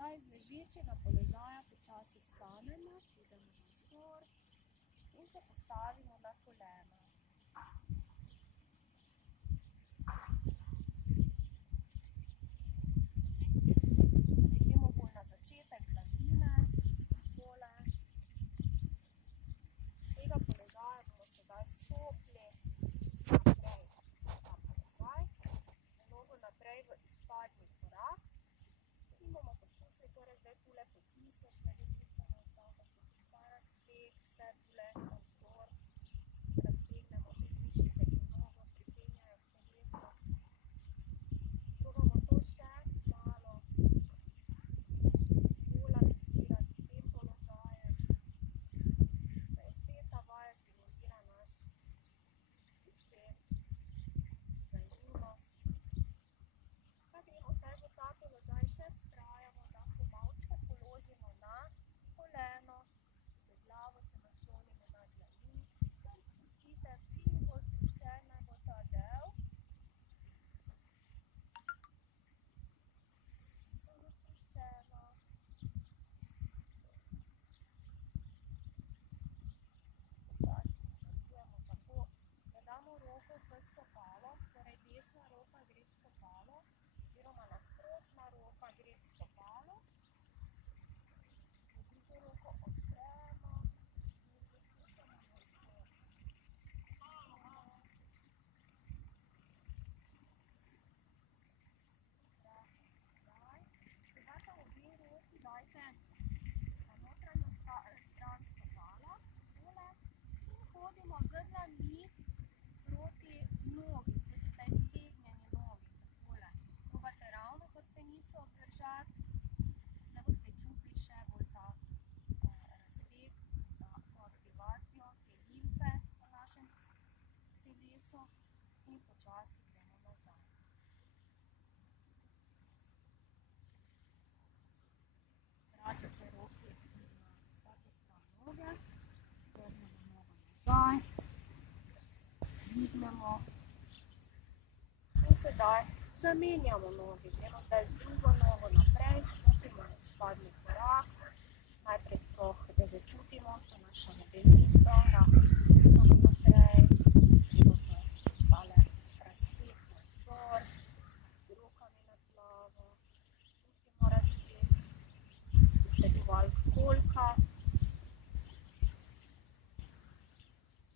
Zdaj iz ležečega položaja počasi vstanemo, pridemo navzgor in se postavimo na kolena. Gremo bolj na začetek blazine, tole. Z tega položaja bomo sedaj stopili naprej v ta položaj, nogo naprej v izpadni korak in bomo poskusili torej zdaj tule potisneš medenice navzdol, tako vsa razteg, vse tule navzgor, raztegnemo te mišice, ki nogo pripenjajo k telesu. Probamo to še malo bolj aktivirati s tem položajem, da je spet ta vaja stimulira naš sistem za imunost. Pa gremo zdaj v ta položaj, še vztrajamo, da pomalčke položimo na koleno, z glavo se naslonimo na dlani, ter spustite čim bolj spuščen naj bo ta del. Zelo spuščeno. Počasi nadaljujemo tako, da damo roko v stopalo, torej desna roka gre v stopalo, oziroma nasprotna roka gre v stopalo. Drugo roko odpremo in zasukamo navzgor. Sedaj pa obe roki dajte na notranjo stran stopala, tole, in hodimo z dlanmi proti nogi, proti tej stegnjeni nogi, takole. Probajte ravno hrbtenico obdržati, zdaj boste čutili še bolj ta razteg, to aktivacijo te limfe v našem telesu in počasi gremo nazaj. Vračate roki na vsako stran noge, vrnemo nogo nazaj, dvignemo in sedaj zamenjamo nogi. Gremo zdaj z drugo nogo naprej, stopimo na izpadni korak. Najprej sploh, da začutimo to našo medenico, rahlo potisnemo naprej, gremo v tale razteg navzgor, z rokami nad glavo, čutimo razteg, tiste dovolj kolka.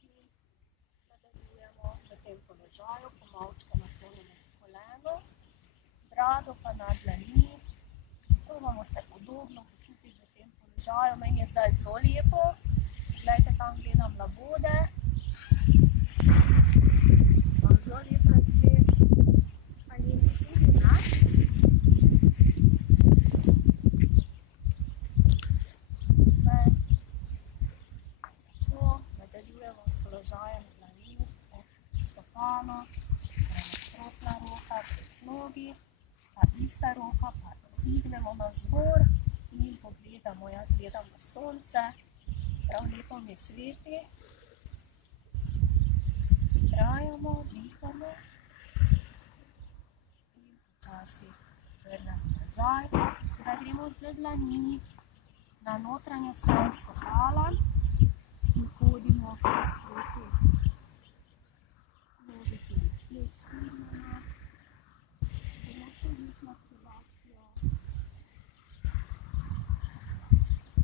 In nadaljujemo v tem položaju, pomalčke naslonimo na koleno, brado pa na dlani. Probamo se podobno počutiti v tem položaju. Meni je zdaj zelo lepo. Glejte, tam gledam labode. Tam zelo lep razgled. Pa njeni tudi, ne? Tako, nadaljujemo s položajem dlani, stopalo, nasprotna roka prek nogi, ta ista roka pa dvignemo navzgor in pogledamo, jaz gledam na sonce, prav lepo mi sveti. Vztrajamo, dihamo in počasi vrnemo nazaj. Sedaj gremo z dlanmi na notranjo stran stopala in hodimo proti nogi, ki jih spet stignemo. Gremo še večjo aktivacijo.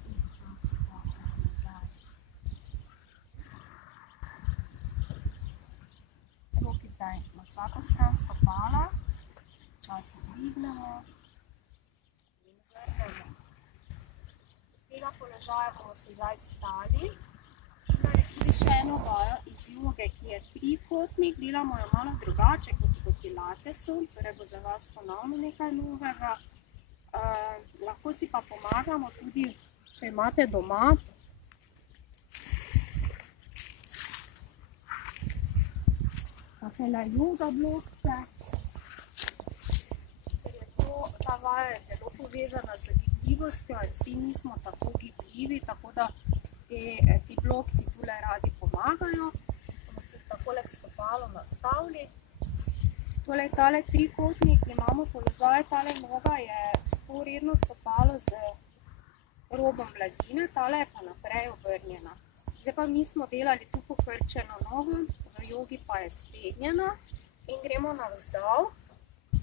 In počasi vračamo nazaj. Roki zdaj na vsako stran stopala, se počasi dvignemo in vrnemo. Iz tega položaja bomo se zdaj vstali in naredili še eno vajo iz joge, ki je trikotnik. Delamo jo malo drugače kot v pilatesu, torej bo za vas ponovno nekaj novega. Lahko si pa pomagamo tudi, če imate doma. Takele joga blokce, ker je ta vaja zelo povezana z gibljivostjo in vsi nismo tako gibljivi, tako da ti blokci tule radi pomagajo. Bomo se takole k stopalu nastavili. Tole tale trikotnik imamo položaj, tale noga je sporedno stopalo z robom blazine, tale je pa naprej obrnjena. Zdaj pa mi smo delali tu pokrčeno nogo, v jogi pa je stegnjena in gremo navzdol,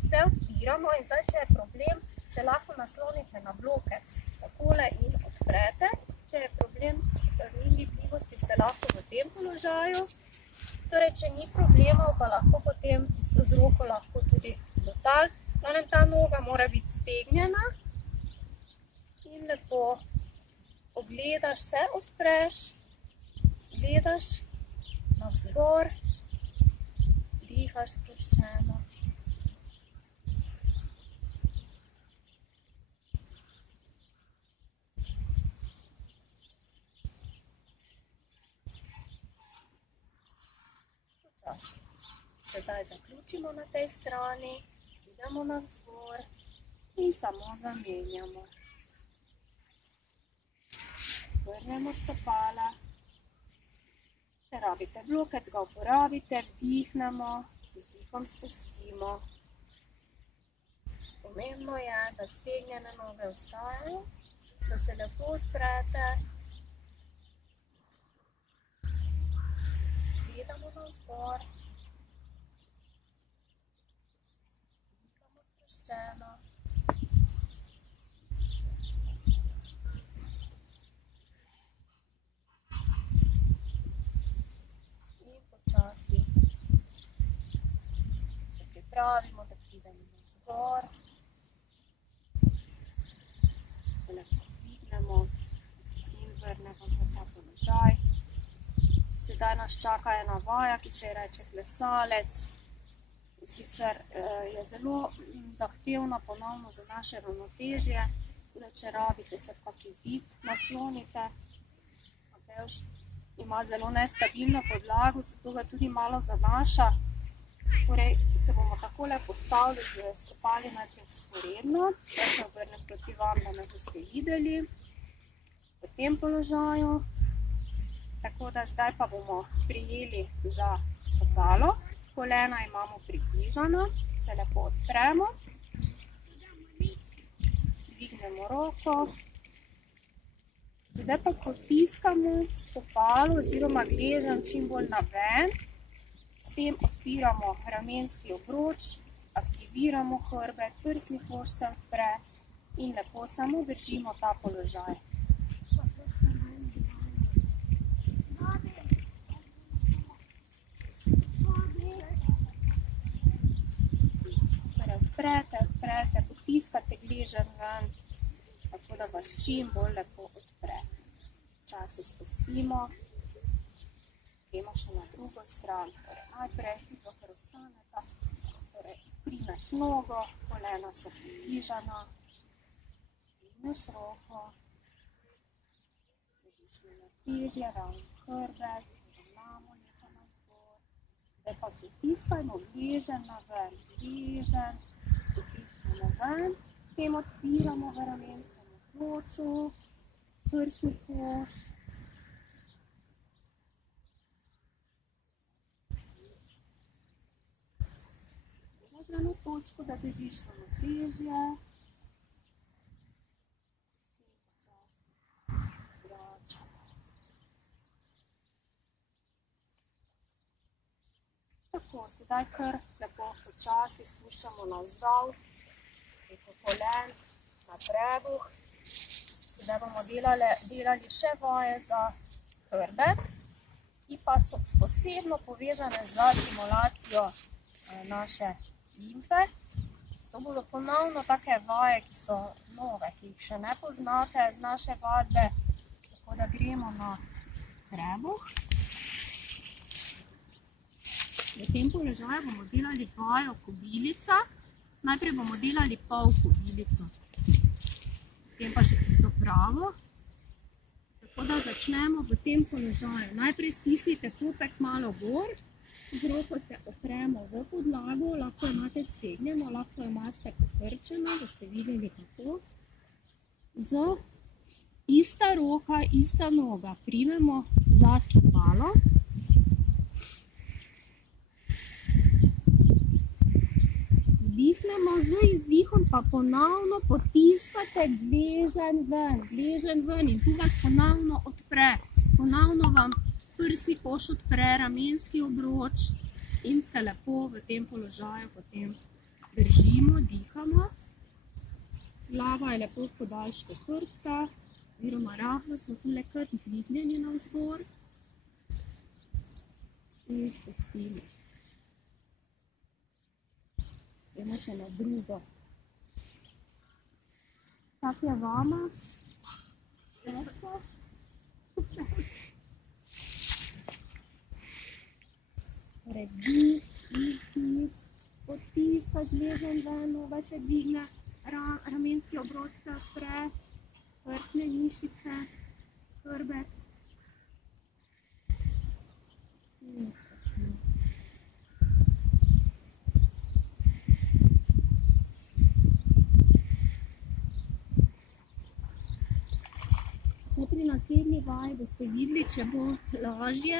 se odpiramo in zdaj, če je problem, se lahko naslonite na blokec, takole in odprete. Če je problem ni gibljivosti, ste lahko v tem položaju. Torej, če ni problemov, pa lahko potem isto z roko lahko tudi do tal. Ta noga mora biti stegnjena in lepo ogledaš, se odpreš, gledaš navzgor, dihaš sproščeno. Sedaj zaključimo na tej strani, idemo navzgor in samo zamenjamo. Vrnemo stopala. Če rabite blokec, ga uporabite, vdihnemo, z vdihom spustimo. Pomembno je, da stegnjene noge ostajajo, da se lepo odprete. Gledamo navzgor. Dihamo sproščeno. In počasi se pripravimo, da pridemo navzgor. Se lepo dvignemo in vrnemo v ta položaj. Sedaj nas čaka ena vaja, ki se ji reče plesalec. Sicer je zelo zahtevna ponovno za naše ravnotežje, tudi če rabite se kakšen zid naslonite. Matevž ima zelo nestabilno podlago, zato ga tudi malo zanaša. Torej se bomo takole postavili z stopali najprej vzporedno, da se obrnem proti vam, da me boste videli v tem položaju. Tako da zdaj pa bomo prijeli za stopalo, kolena imamo približana, se lepo odpremo, dvignemo roko, zdaj pa potiskamo stopalo oziroma gleženj čim bolj naven, s tem odpiramo ramenski obroč, aktiviramo hrbet, prsni koš se odpre in lepo samo držimo ta položaj. Odprete, potiskate gleženj ven, tako da vas čim bolj lepo odpre. Časi spustimo, gremo še na drugo stran, najprej, dokler ostaneta, primeš nogo, kolena so približana, primeš roko, držiš ravnotežje, ravno hrbet, ravnamo nekaj navzgor, zdaj pa potiskajmo gleženj naven, gleženj, potiskamo ven, potem odpiramo v ramenskem obroču, prsni koš. Gledaj na točko, da držiš ravnotežje. Tako, sedaj kar lepo počasi spuščamo navzdol, preko kolen, na trebuh. Sedaj bomo delali še vaje za hrbet, ki pa so posebno povezane z stimulacijo naše limfe. To bodo ponovno take vaje, ki so nove, ki jih še ne poznate z naše vadbe. Tako da gremo na trebuh. V tem položaju bomo delali vajo kobilica. Najprej bomo delali pol kobilico, potem pa še tisto pravo. Tako da začnemo v tem položaju. Najprej stisnite pupek malo gor, z roko se opremo v podlago, lahko imate stegnjeno, lahko imate pokrčeno, da ste videli kako. Z ista roka, ista noga primemo za stopalo. vdihnemo, z izdihom pa ponovno potiskate gleženj ven in tu vas ponovno odpre. Ponovno vam prsni koš odpre, ramenski obroč in se lepo v tem položaju potem držimo, dihamo. Glava je lepo v podaljšku hrbta, oziroma rahlo smo tule kar dvignjeni navzgor in spustimo. Gremo še na drugo. Kak je vama? Težko? Torej, dih, potiskaš gleženj ven, noga se dvigne, ramenski obroč se odpre, hrbtne mišice, hrbet. Pri naslednji vaji boste videli, če bo lažje,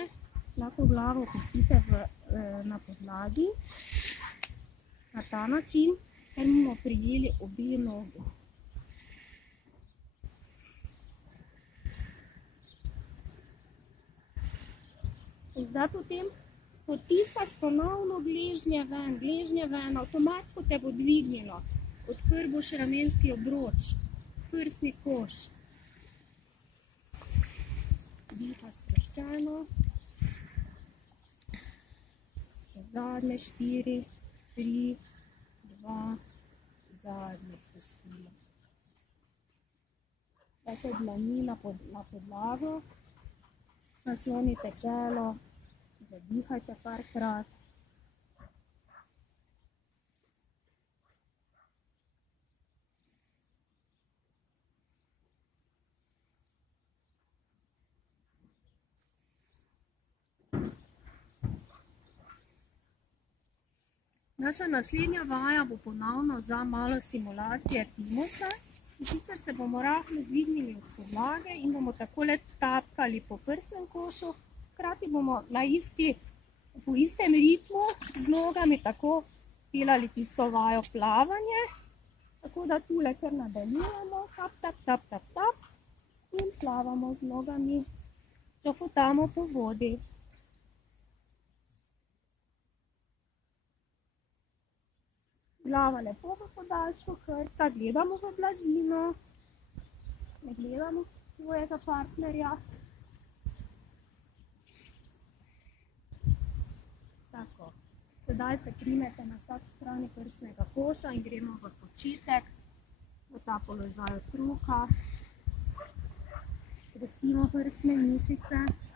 lahko glavo pustite na podlagi na ta način, ker bomo prijeli obe nogi. Zdaj potem potiskaš ponovno gležnje ven, avtomatsko te bo dvignilo. Odprl boš ramenski obroč, prsni koš. Dihaš sproščeno. Še zadnje 4, 3, 2, zadnje spustimo. Dajte dlani na podlago, naslonite čelo, zadihajte parkrat. Naša naslednja vaja bo ponovno za malo simulacije timusa. In sicer se bomo rahlo dvignili od podlage in bomo takole tapkali po prsnem košu. Hkrati bomo po istem ritmu z nogami tako delali tisto vajo plavanje. Tako da tule kar nadaljujemo, tap, tap, tap, tap, tap in plavamo z nogami, čofotamo po vodi. Glava lepo v podaljšku hrbta, gledamo v blazino, ne gledamo svojega partnerja. Tako, sedaj se primete na vsaki strani prsnega koša in gremo v počitek, v ta položaj od kruha. Sprostimo hrbtne mišice.